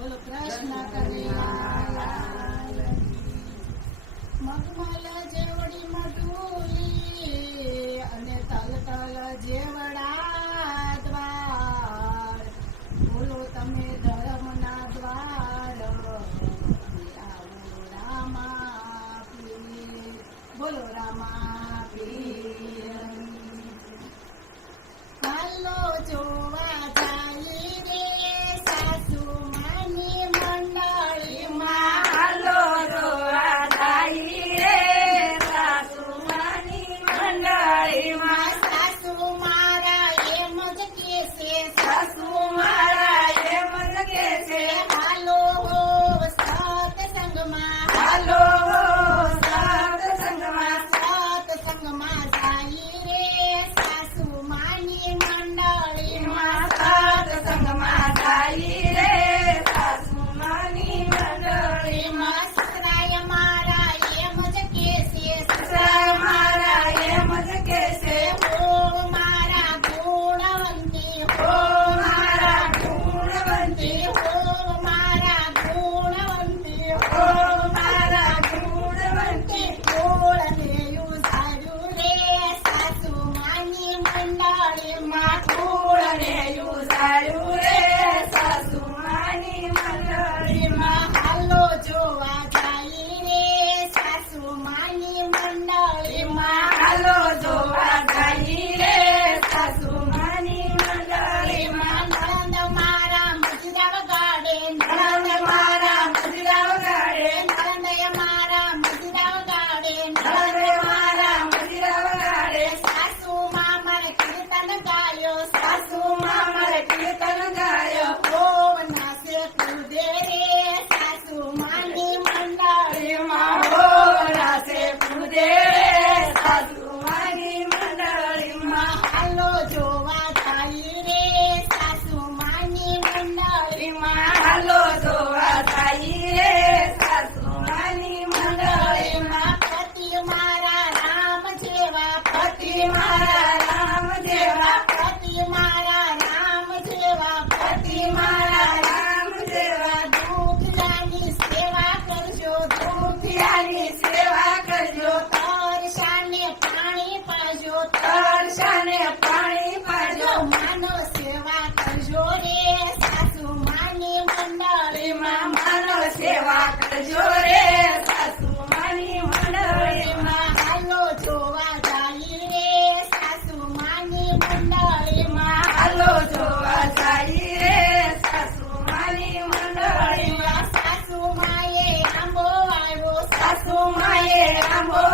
બોલો કૃષ્ણ કનૈયા મગમલ જેવડી મઢુલી અને તલ તલ જેવડા દ્વાર બોલો તમે ધર્મના દ્વાર આવો રામા પીર બોલો રામા પીર હાલો જોવા જાય રે સાસુ માની મંડળીમાં હાલો જોવા જાય રે સાસુ માની મંડળીમાં સાસુ મારા એમ જ કેસે સાસુ મારા એમ જ કે છે હાલો સત્સંગમાં હાલો સત્સંગમાં સત્સંગમાં જાય રે સાસુ માની મંડળીમાં સત્સંગમાં જાય રે સાસુ માની મંડળીમાં સસરાય મારા એમ જ કેસે સસરા મારા એમ જ કે છે ઓ મારા ગુણવંતી ઓ મારા ગુણવંતી ઓ મારા ગુણવંતી ઓ મારા ગુણવંતી ગોળનેયું સારું રે સાસુ માની મંડળીમાં કુળને યુસાયું રે સાસુ માની મંડળીમાં હાલો જોવા જાય રે સાસુ માની મંડળીમાં હાલો જોવા જાય રે સાસુ માની મંડળીમાં નણંદ મારા મજરા વગાડે નણંદ મારા મજરા વગાડે નણંદ મારા મજરા વગાડે નણંદ મારા મજરા વગાડે સાસુ માં મારે કીર્તન ગાયો સાસુ માં મારે કીર્તન ગાયો નાસે કુદે રે સાસુ માની મંડળીમાં રાસે પૂજે રે સાસુ માની મંડળીમાં હાલો જોવા જાય રે સાસુ માની મંડળીમાં હાલો જોવા જાય રે સાસુ માની મંડળીમાં પતિ મારા રામ જેવા પતિ મારા રામ જેવા પતિ મારા રામ જેવા પતિ મારા રામ જેવા દુઃખદાની સેવા કરજો દુખિયાની સેવા કરજો તરસાને પાણી પાજો તરસાને પાણી પાજો માનો સેવા કરજો રે સાસુ માની મંડળીમાં માનવ સેવા કરજો રે સાસુ માની મંડળીમાં હાલો જોવા જાય રે સાસુ માની મંડળીમાં હાલો જોવા જાય રે સાસુ માની મંડળીમાં સાસુ માએ આંબો આવ્યો સાસુ માએ આંબો